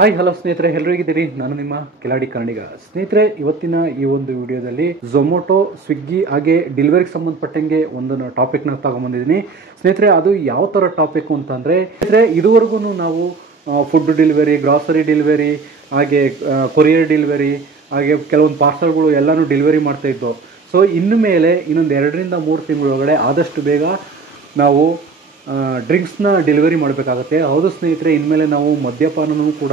Hi hello ಸ್ನೇಹಿತರೆ, ಎಲ್ಲರೂ ಹೇಗಿದ್ದೀರಿ? ನಾನು ನಿಮ್ಮ ಕಿಲಾಡಿ ಕನ್ನಡಿಗ. ಸ್ನೇಹಿತರೆ, ಇವತ್ತಿನ ಈ ಒಂದು ವಿಡಿಯೋದಲ್ಲಿ ಝೊಮೊಟೊ, ಸ್ವಿಗ್ಗಿ ಹಾಗೆ ಡೆಲಿವರಿಗೆ ಸಂಬಂಧಪಟ್ಟಂಗೆ ಒಂದು ಟಾಪಿಕ್ನ ತಗೊಂಬಂದಿದ್ದೀನಿ. ಸ್ನೇಹಿತರೆ, ಅದು ಯಾವ ಥರ ಟಾಪಿಕ್ ಅಂತಂದರೆ, ಸ್ನೇಹಿತರೆ ಇದುವರೆಗೂ ನಾವು ಫುಡ್ ಡೆಲಿವರಿ, ಗ್ರಾಸರಿ ಡೆಲಿವರಿ, ಹಾಗೆ ಕೊರಿಯರ್ ಡೆಲಿವರಿ, ಹಾಗೆ ಕೆಲವೊಂದು ಪಾರ್ಸಲ್ಗಳು ಎಲ್ಲನೂ ಡೆಲಿವರಿ ಮಾಡ್ತಾಯಿದ್ದೋ. ಸೊ ಇನ್ನು ಮೇಲೆ ಇನ್ನೊಂದು 2-3 ತಿಂಗಳೊಳಗಡೆ ಆದಷ್ಟು ಬೇಗ ನಾವು ಡ್ರಿಂಕ್ಸ್ನ ಡೆಲಿವರಿ ಮಾಡಬೇಕಾಗುತ್ತೆ. ಹೌದು ಸ್ನೇಹಿತರೆ, ಇನ್ಮೇಲೆ ನಾವು ಮದ್ಯಪಾನನೂ ಕೂಡ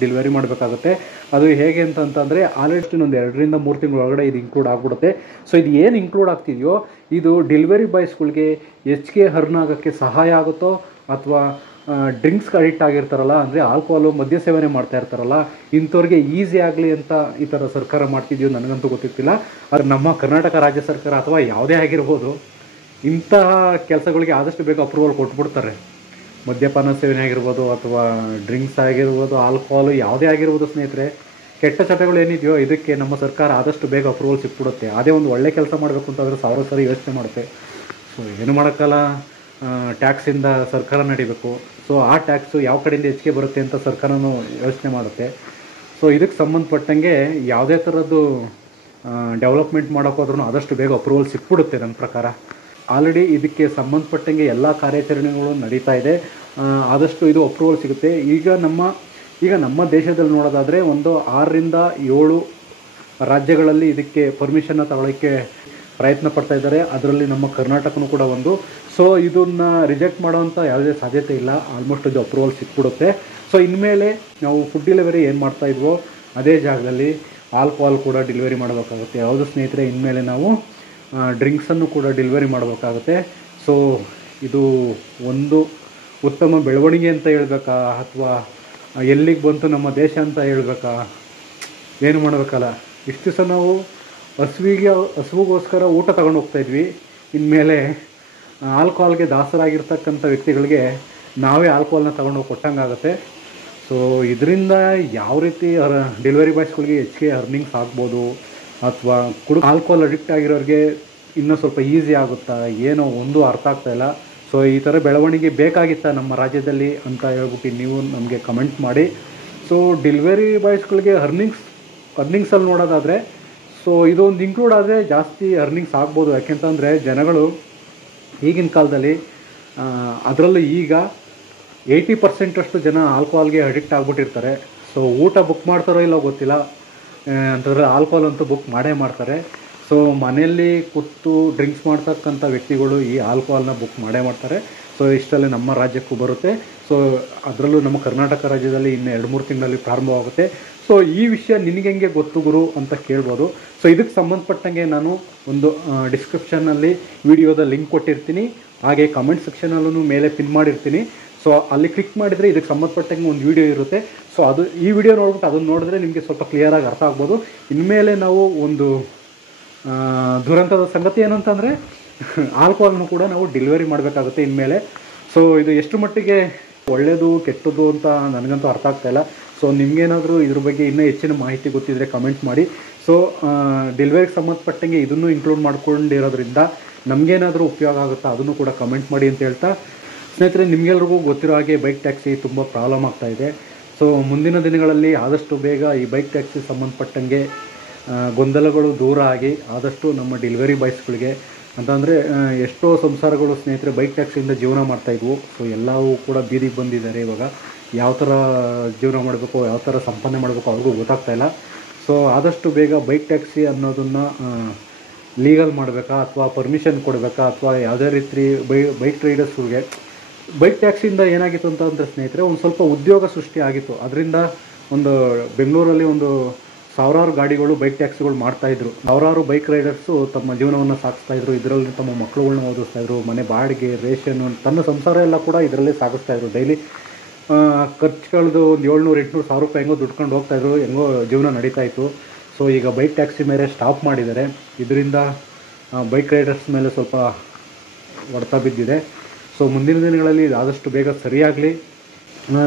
ಡೆಲಿವರಿ ಮಾಡಬೇಕಾಗುತ್ತೆ. ಅದು ಹೇಗೆ ಅಂತಂದರೆ, ಆಲ್ರೆಡಿ ಇನ್ನೊಂದು 2-3 ತಿಂಗಳೊಳಗಡೆ ಇದು ಇನ್ಕ್ಲೂಡ್ ಆಗಿಬಿಡುತ್ತೆ. ಸೊ ಇದು ಏನು ಇನ್ಕ್ಲೂಡ್ ಆಗ್ತಿದೆಯೋ ಇದು ಡೆಲಿವರಿ ಬಾಯ್ಸ್ಗಳಿಗೆ ಹೆಚ್ಚಿಗೆ ಅರ್ನ್ ಆಗೋಕ್ಕೆ ಸಹಾಯ ಆಗುತ್ತೋ, ಅಥವಾ ಡ್ರಿಂಕ್ಸ್ಗೆ ಅಡಿಕ್ಟ್ ಆಗಿರ್ತಾರಲ್ಲ, ಅಂದರೆ ಆಲ್ಕೋಹಾಲು ಮದ್ಯ ಸೇವನೆ ಮಾಡ್ತಾ ಇರ್ತಾರಲ್ಲ, ಇಂಥವ್ರಿಗೆ ಈಸಿ ಆಗಲಿ ಅಂತ ಈ ಥರ ಸರ್ಕಾರ ಮಾಡ್ತಿದೆಯೋ ನನಗಂತೂ ಗೊತ್ತಿರ್ತಿಲ್ಲ. ಆದರೆ ನಮ್ಮ ಕರ್ನಾಟಕ ರಾಜ್ಯ ಸರ್ಕಾರ ಅಥವಾ ಯಾವುದೇ ಆಗಿರ್ಬೋದು, ಇಂತಹ ಕೆಲಸಗಳಿಗೆ ಆದಷ್ಟು ಬೇಗ ಅಪ್ರೂವಲ್ ಕೊಟ್ಬಿಡ್ತಾರೆ. ಮದ್ಯಪಾನ ಸೇವನೆ ಆಗಿರ್ಬೋದು, ಅಥವಾ ಡ್ರಿಂಕ್ಸ್ ಆಗಿರ್ಬೋದು, ಆಲ್ಕೋಹಾಲು ಯಾವುದೇ ಆಗಿರ್ಬೋದು ಸ್ನೇಹಿತರೆ, ಕೆಟ್ಟ ಚಟಗಳು ಏನಿದೆಯೋ ಇದಕ್ಕೆ ನಮ್ಮ ಸರ್ಕಾರ ಆದಷ್ಟು ಬೇಗ ಅಪ್ರೂವಲ್ ಸಿಕ್ಬಿಡುತ್ತೆ. ಅದೇ ಒಂದು ಒಳ್ಳೆ ಕೆಲಸ ಮಾಡಬೇಕು ಅಂತಂದರೆ 1000 ಸರಿ ಯೋಚನೆ ಮಾಡುತ್ತೆ. ಸೊ ಏನು ಮಾಡೋಕ್ಕಲ್ಲ, ಟ್ಯಾಕ್ಸಿಂದ ಸರ್ಕಾರ ನಡಿಬೇಕು. ಸೊ ಆ ಟ್ಯಾಕ್ಸು ಯಾವ ಕಡೆಯಿಂದ ಹೆಚ್ಚಿಗೆ ಬರುತ್ತೆ ಅಂತ ಸರ್ಕಾರನೂ ಯೋಚನೆ ಮಾಡುತ್ತೆ. ಸೊ ಇದಕ್ಕೆ ಸಂಬಂಧಪಟ್ಟಂಗೆ ಯಾವುದೇ ಥರದ್ದು ಡೆವಲಪ್ಮೆಂಟ್ ಮಾಡೋಕ್ಕೋದ್ರೂ ಆದಷ್ಟು ಬೇಗ ಅಪ್ರೂವಲ್ ಸಿಕ್ಬಿಡುತ್ತೆ ನನ್ನ ಪ್ರಕಾರ. ಆಲ್ರೆಡಿ ಇದಕ್ಕೆ ಸಂಬಂಧಪಟ್ಟಂಗೆ ಎಲ್ಲ ಕಾರ್ಯಾಚರಣೆಗಳು ನಡೀತಾ ಇದೆ. ಆದಷ್ಟು ಇದು ಅಪ್ರೂವಲ್ ಸಿಗುತ್ತೆ. ಈಗ ನಮ್ಮ ದೇಶದಲ್ಲಿ ನೋಡೋದಾದರೆ ಒಂದು 6-7 ರಾಜ್ಯಗಳಲ್ಲಿ ಇದಕ್ಕೆ ಪರ್ಮಿಷನ್ನ ತಗೊಳ್ಳೋಕ್ಕೆ ಪ್ರಯತ್ನ ಪಡ್ತಾ ಇದ್ದಾರೆ. ಅದರಲ್ಲಿ ನಮ್ಮ ಕರ್ನಾಟಕನೂ ಕೂಡ ಒಂದು. ಸೊ ಇದನ್ನು ರಿಜೆಕ್ಟ್ ಮಾಡೋವಂಥ ಯಾವುದೇ ಸಾಧ್ಯತೆ ಇಲ್ಲ. ಆಲ್ಮೋಸ್ಟ್ ಇದು ಅಪ್ರೂವಲ್ ಸಿಕ್ಬಿಡುತ್ತೆ. ಸೊ ಇನ್ಮೇಲೆ ನಾವು ಫುಡ್ ಡೆಲಿವರಿ ಏನು ಮಾಡ್ತಾಯಿದ್ವೋ ಅದೇ ಜಾಗದಲ್ಲಿ ಆಲ್ಕೋಹಾಲ್ ಕೂಡ ಡೆಲಿವರಿ ಮಾಡಬೇಕಾಗುತ್ತೆ. ಯಾವುದು ಸ್ನೇಹಿತರೆ, ಇನ್ಮೇಲೆ ನಾವು ಡ್ರಿಂಕ್ಸನ್ನು ಕೂಡ ಡೆಲಿವರಿ ಮಾಡಬೇಕಾಗುತ್ತೆ. ಸೊ ಇದು ಒಂದು ಉತ್ತಮ ಬೆಳವಣಿಗೆ ಅಂತ ಹೇಳ್ಬೇಕಾ, ಅಥವಾ ಎಲ್ಲಿಗೆ ಬಂತು ನಮ್ಮ ದೇಶ ಅಂತ ಹೇಳ್ಬೇಕಾ, ಏನು ಮಾಡಬೇಕಲ್ಲ. ಇಷ್ಟು ದಿವಸ ನಾವು ಹಸುವಿಗೋಸ್ಕರ ಊಟ ತಗೊಂಡು ಹೋಗ್ತಾಯಿದ್ವಿ. ಇನ್ಮೇಲೆ ಆಲ್ಕೋಹಾಲ್ಗೆ ದಾಸರಾಗಿರ್ತಕ್ಕಂಥ ವ್ಯಕ್ತಿಗಳಿಗೆ ನಾವೇ ಆಲ್ಕೋಹಾಲ್ನ ತಗೊಂಡೋಗಿ ಕೊಟ್ಟಂಗಾಗುತ್ತೆ. ಸೊ ಇದರಿಂದ ಯಾವ ರೀತಿ ಡೆಲಿವರಿ ಬಾಯ್ಸ್ಗಳಿಗೆ ಹೆಚ್ಚಿಗೆ ಅರ್ನಿಂಗ್ಸ್ ಆಗ್ಬೋದು, ಅಥವಾ ಆಲ್ಕೋಹಾಲ್ ಅಡಿಕ್ಟ್ ಆಗಿರೋರಿಗೆ ಇನ್ನೂ ಸ್ವಲ್ಪ ಈಸಿ ಆಗುತ್ತಾ, ಏನೋ ಒಂದು ಅರ್ಥ ಆಗ್ತಾಯಿಲ್ಲ. ಸೊ ಈ ಥರ ಬೆಳವಣಿಗೆ ಬೇಕಾಗಿತ್ತಾ ನಮ್ಮ ರಾಜ್ಯದಲ್ಲಿ ಅಂತ ಹೇಳ್ಬಿಟ್ಟು ನೀವು ನಮಗೆ ಕಮೆಂಟ್ ಮಾಡಿ. ಸೊ ಡೆಲಿವರಿ ಬಾಯ್ಸ್ಗಳಿಗೆ ಅರ್ನಿಂಗ್ಸಲ್ಲಿ ನೋಡೋದಾದರೆ, ಸೊ ಇದೊಂದು ಇನ್ಕ್ಲೂಡ್ ಆದರೆ ಜಾಸ್ತಿ ಅರ್ನಿಂಗ್ಸ್ ಆಗ್ಬೋದು. ಯಾಕೆಂತಂದರೆ ಜನಗಳು ಈಗಿನ ಕಾಲದಲ್ಲಿ, ಅದರಲ್ಲೂ ಈಗ 80% ಜನ ಆಲ್ಕೋಹಾಲ್ಗೆ ಅಡಿಕ್ಟ್ ಆಗಿಬಿಟ್ಟಿರ್ತಾರೆ. ಸೊ ಊಟ ಬುಕ್ ಮಾಡ್ತಾರೋ ಇಲ್ಲೋ ಗೊತ್ತಿಲ್ಲ, ಅಂತಂದರೆ ಆಲ್ಕೋಹಾಲ್ ಅಂತೂ ಬುಕ್ ಮಾಡೇ ಮಾಡ್ತಾರೆ. ಸೊ ಮನೆಯಲ್ಲಿ ಕೂತು ಡ್ರಿಂಕ್ಸ್ ಮಾಡ್ತಕ್ಕಂಥ ವ್ಯಕ್ತಿಗಳು ಈ ಆಲ್ಕೋಹಾಲ್ನ ಬುಕ್ ಮಾಡೇ ಮಾಡ್ತಾರೆ. ಸೊ ಇಷ್ಟಲ್ಲೇ ನಮ್ಮ ರಾಜ್ಯಕ್ಕೂ ಬರುತ್ತೆ. ಸೊ ಅದರಲ್ಲೂ ನಮ್ಮ ಕರ್ನಾಟಕ ರಾಜ್ಯದಲ್ಲಿ ಇನ್ನು 2-3 ತಿಂಗಳಲ್ಲಿ ಪ್ರಾರಂಭವಾಗುತ್ತೆ. ಸೊ ಈ ವಿಷಯ ನಿನಗೆ ಹೆಂಗೆ ಗೊತ್ತು ಗುರು ಅಂತ ಕೇಳ್ಬೋದು. ಸೊ ಇದಕ್ಕೆ ಸಂಬಂಧಪಟ್ಟಂಗೆ ನಾನು ಒಂದು ಡಿಸ್ಕ್ರಿಪ್ಷನ್ನಲ್ಲಿ ವಿಡಿಯೋದ ಲಿಂಕ್ ಕೊಟ್ಟಿರ್ತೀನಿ, ಹಾಗೆ ಕಮೆಂಟ್ ಸೆಕ್ಷನಲ್ಲೂ ಮೇಲೆ ಪಿನ್ ಮಾಡಿರ್ತೀನಿ. ಸೊ ಅಲ್ಲಿ ಕ್ಲಿಕ್ ಮಾಡಿದರೆ ಇದಕ್ಕೆ ಸಂಬಂಧಪಟ್ಟಂಗೆ ಒಂದು ವಿಡಿಯೋ ಇರುತ್ತೆ. ಸೊ ಅದು ಈ ವಿಡಿಯೋ ನೋಡ್ಬಿಟ್ಟು ಅದನ್ನು ನೋಡಿದ್ರೆ ನಿಮಗೆ ಸ್ವಲ್ಪ ಕ್ಲಿಯರಾಗಿ ಅರ್ಥ ಆಗ್ಬೋದು. ಇನ್ಮೇಲೆ ನಾವು ಒಂದು ದುರಂತದ ಸಂಗತಿ ಏನಂತಂದರೆ, ಆಲ್ಕೋಹಾಲ್ನು ಕೂಡ ನಾವು ಡೆಲಿವರಿ ಮಾಡಬೇಕಾಗುತ್ತೆ ಇನ್ಮೇಲೆ. ಸೊ ಇದು ಎಷ್ಟು ಮಟ್ಟಿಗೆ ಒಳ್ಳೆಯದು ಕೆಟ್ಟದ್ದು ಅಂತ ನನಗಂತೂ ಅರ್ಥ ಆಗ್ತಾಯಿಲ್ಲ. ಸೊ ನಿಮಗೇನಾದರೂ ಇದ್ರ ಬಗ್ಗೆ ಇನ್ನೂ ಹೆಚ್ಚಿನ ಮಾಹಿತಿ ಗೊತ್ತಿದ್ದರೆ ಕಮೆಂಟ್ ಮಾಡಿ. ಸೊ ಡೆಲಿವರಿಗೆ ಸಂಬಂಧಪಟ್ಟಂಗೆ ಇದನ್ನು ಇನ್ಕ್ಲೂಡ್ ಮಾಡ್ಕೊಂಡಿರೋದ್ರಿಂದ ನಮಗೇನಾದರೂ ಉಪಯೋಗ ಆಗುತ್ತಾ ಅದನ್ನು ಕೂಡ ಕಮೆಂಟ್ ಮಾಡಿ ಅಂತ ಹೇಳ್ತಾ, ಸ್ನೇಹಿತರೆ ನಿಮಗೆಲ್ರಿಗೂ ಗೊತ್ತಿರೋ ಹಾಗೆ ಬೈಕ್ ಟ್ಯಾಕ್ಸಿ ತುಂಬ ಪ್ರಾಬ್ಲಮ್ ಆಗ್ತಾಯಿದೆ. ಸೊ ಮುಂದಿನ ದಿನಗಳಲ್ಲಿ ಆದಷ್ಟು ಬೇಗ ಈ ಬೈಕ್ ಟ್ಯಾಕ್ಸಿ ಸಂಬಂಧಪಟ್ಟಂಗೆ ಗೊಂದಲಗಳು ದೂರ ಆಗಿ ಆದಷ್ಟು ನಮ್ಮ ಡೆಲಿವರಿ ಬಾಯ್ಸ್ಗಳಿಗೆ, ಅಂತಂದರೆ ಎಷ್ಟೋ ಸಂಸಾರಗಳು ಸ್ನೇಹಿತರೆ ಬೈಕ್ ಟ್ಯಾಕ್ಸಿಯಿಂದ ಜೀವನ ಮಾಡ್ತಾಯಿದ್ವು. ಸೊ ಎಲ್ಲವೂ ಕೂಡ ಬೀದಿಗೆ ಬಂದಿದ್ದಾರೆ. ಇವಾಗ ಯಾವ ಥರ ಜೀವನ ಮಾಡಬೇಕು, ಯಾವ ಥರ ಸಂಪಾದನೆ ಮಾಡಬೇಕು ಅವ್ರಿಗೂ ಗೊತ್ತಾಗ್ತಾಯಿಲ್ಲ. ಸೊ ಆದಷ್ಟು ಬೇಗ ಬೈಕ್ ಟ್ಯಾಕ್ಸಿ ಅನ್ನೋದನ್ನು ಲೀಗಲ್ ಮಾಡಬೇಕಾ, ಅಥವಾ ಪರ್ಮಿಷನ್ ಕೊಡಬೇಕಾ, ಅಥವಾ ಯಾವುದೇ ರೀತಿ ಬೈಕ್ ರೈಡರ್ಸ್ಗಳಿಗೆ ಬೈಕ್ ಟ್ಯಾಕ್ಸಿಯಿಂದ ಏನಾಗಿತ್ತು ಅಂತಂದರೆ ಸ್ನೇಹಿತರೆ, ಒಂದು ಸ್ವಲ್ಪ ಉದ್ಯೋಗ ಸೃಷ್ಟಿ ಆಗಿತ್ತು. ಅದರಿಂದ ಒಂದು ಬೆಂಗಳೂರಲ್ಲಿ ಒಂದು 1000 ಗಾಡಿಗಳು ಬೈಕ್ ಟ್ಯಾಕ್ಸಿಗಳು ಮಾಡ್ತಾಯಿದ್ರು. 1000 ಬೈಕ್ ರೈಡರ್ಸು ತಮ್ಮ ಜೀವನವನ್ನು ಸಾಗಿಸ್ತಾಯಿದ್ರು. ಇದರಲ್ಲಿ ತಮ್ಮ ಮಕ್ಕಳುಗಳ್ನ ಓದಿಸ್ತಾಯಿದ್ರು. ಮನೆ ಬಾಡಿಗೆ, ರೇಷನ್ನು, ತನ್ನ ಸಂಸಾರ ಎಲ್ಲ ಕೂಡ ಇದರಲ್ಲೇ ಸಾಗಿಸ್ತಾಯಿದ್ರು. ಡೈಲಿ ಖರ್ಚುಗಳದ್ದು ಒಂದು 700-800 ರೂಪಾಯಿ ಹೆಂಗೋ ದುಡ್ಕೊಂಡು ಹೋಗ್ತಾಯಿದ್ರು, ಹೆಂಗೋ ಜೀವನ ನಡೀತಾಯಿತ್ತು. ಸೊ ಈಗ ಬೈಕ್ ಟ್ಯಾಕ್ಸಿ ಮೇಲೆ ಸ್ಟಾಪ್ ಮಾಡಿದ್ದಾರೆ. ಇದರಿಂದ ಬೈಕ್ ರೈಡರ್ಸ್ ಮೇಲೆ ಸ್ವಲ್ಪ ಹೊಡೆತ ಬಿದ್ದಿದೆ. ಸೊ ಮುಂದಿನ ದಿನಗಳಲ್ಲಿ ಆದಷ್ಟು ಬೇಗ ಸರಿಯಾಗಲಿ.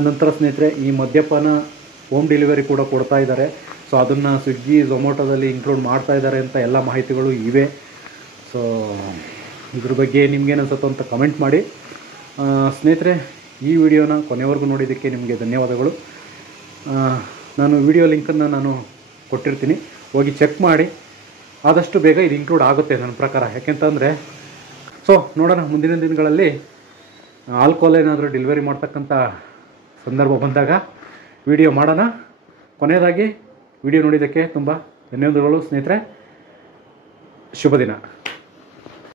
ನಂತರ ಸ್ನೇಹಿತರೆ, ಈ ಮದ್ಯಪಾನ ಹೋಮ್ ಡೆಲಿವರಿ ಕೂಡ ಕೊಡ್ತಾ ಇದ್ದಾರೆ. ಸೊ ಅದನ್ನು ಸ್ವಿಗ್ಗಿ, ಝೊಮೊಟೊದಲ್ಲಿ ಇನ್ಕ್ಲೂಡ್ ಮಾಡ್ತಾ ಇದ್ದಾರೆ ಅಂತ ಎಲ್ಲ ಮಾಹಿತಿಗಳು ಇವೆ. ಸೊ ಇದ್ರ ಬಗ್ಗೆ ನಿಮ್ಗೇನು ಅನ್ಸುತ್ತೋ ಅಂತ ಕಮೆಂಟ್ ಮಾಡಿ. ಸ್ನೇಹಿತರೆ, ಈ ವಿಡಿಯೋನ ಕೊನೆವರೆಗೂ ನೋಡಿದ್ದಕ್ಕೆ ನಿಮಗೆ ಧನ್ಯವಾದಗಳು. ನಾನು ವಿಡಿಯೋ ಲಿಂಕನ್ನು ನಾನು ಕೊಟ್ಟಿರ್ತೀನಿ, ಹೋಗಿ ಚೆಕ್ ಮಾಡಿ. ಆದಷ್ಟು ಬೇಗ ಇದು ಇನ್ಕ್ಲೂಡ್ ಆಗುತ್ತೆ ನನ್ನ ಪ್ರಕಾರ. ಯಾಕೆಂತಂದರೆ ಸೊ ನೋಡೋಣ, ಮುಂದಿನ ದಿನಗಳಲ್ಲಿ ಆಲ್ಕೋಹಾಲ್ ಏನಾದರೂ ಡೆಲಿವರಿ ಮಾಡ್ತಕ್ಕಂಥ ಸಂದರ್ಭ ಬಂದಾಗ ವಿಡಿಯೋ ಮಾಡೋಣ. ಕೊನೆಯದಾಗಿ ವಿಡಿಯೋ ನೋಡಿದ್ದಕ್ಕೆ ತುಂಬ ಧನ್ಯವಾದಗಳು ಸ್ನೇಹಿತರೆ. ಶುಭ ದಿನ.